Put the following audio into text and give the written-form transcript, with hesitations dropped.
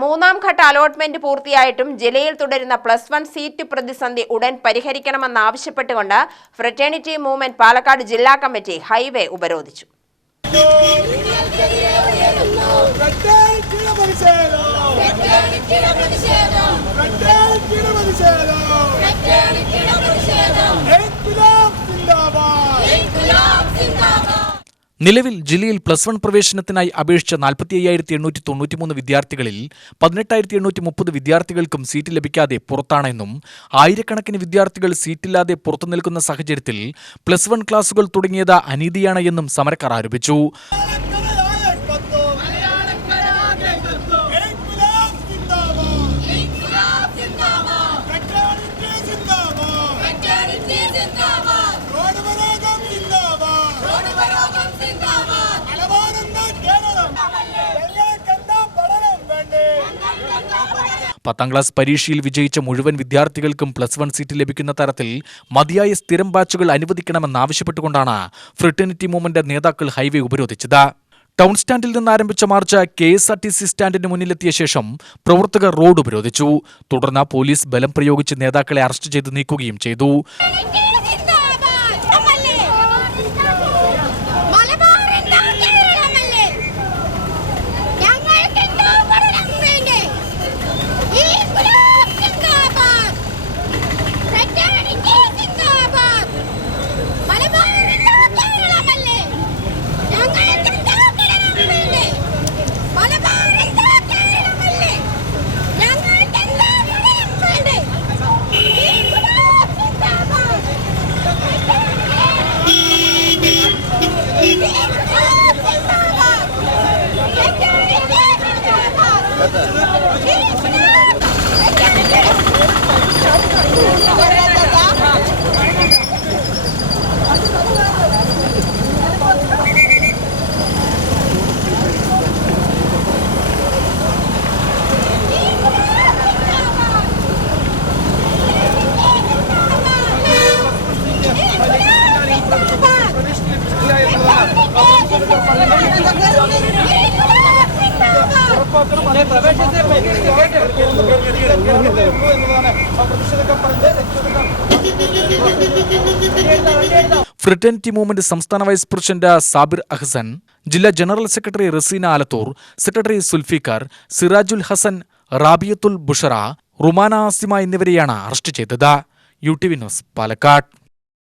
മൂന്നാം ഘട്ട അലോട്ട്മെന്റ് പൂർത്തിയായിട്ടും ജില്ലയിൽ തുടരുന്ന +1 സീറ്റ് പ്രതിസന്ധി ഉടൻ പരിഹരിക്കണമെന്നാവശ്യപ്പെട്ടുകൊണ്ട് ഫ്രറ്റേണിറ്റി മൂവ്മെന്റ് പാലക്കാട് ജില്ലാ കമ്മിറ്റി ഹൈവേ ഉപരോധിച്ചു. നിലവിൽ ജില്ലയിൽ +1 പ്രവേശനത്തിനായി അപേക്ഷിച്ച 45,893 വിദ്യാർത്ഥികളിൽ 18,830 വിദ്യാർത്ഥികൾക്കും സീറ്റ് ലഭിക്കാതെ പുറത്താണെന്നും ആയിരക്കണക്കിന് വിദ്യാർത്ഥികൾ സീറ്റില്ലാതെ പുറത്തുനിൽക്കുന്ന സാഹചര്യത്തിൽ +1 ക്ലാസുകൾ തുടങ്ങിയത് അനീതിയാണ് എന്നും സമരക്കാർ ആരോപിച്ചു. പത്താം ക്ലാസ് പരീക്ഷയിൽ വിജയിച്ച മുഴുവൻ വിദ്യാർത്ഥികൾക്കും +1 സീറ്റ് ലഭിക്കുന്ന തരത്തിൽ മതിയായ സ്ഥിരം ബാച്ചുകൾ അനുവദിക്കണമെന്നാവശ്യപ്പെട്ടുകൊണ്ടാണ് ഫ്രറ്റേണിറ്റി മൂവ്മെന്റ് നേതാക്കൾ ഹൈവേ ഉപരോധിച്ചത്. ടൗൺ സ്റ്റാൻഡിൽ നിന്ന് ആരംഭിച്ച മാർച്ച് KSRTC സ്റ്റാൻഡിന് മുന്നിലെത്തിയ ശേഷം പ്രവർത്തകർ റോഡ് ഉപരോധിച്ചു. തുടർന്ന് പോലീസ് ബലം പ്രയോഗിച്ച് നേതാക്കളെ അറസ്റ്റ് ചെയ്ത് നീക്കുകയും ചെയ്തു. ഫ്രറ്റേണിറ്റി മൂവ്മെന്റ് സംസ്ഥാന വൈസ് പ്രസിഡന്റ് സാബിർ അഹ്സൻ, ജില്ലാ general secretary Raseena Alathur, secretary Sulfikar, Sirajul Hasan, Rabiyathul Bushra, Rumana Asima എന്നിവരെയാണ് അറസ്റ്റ് ചെയ്തത്. UTV news, Palakkad.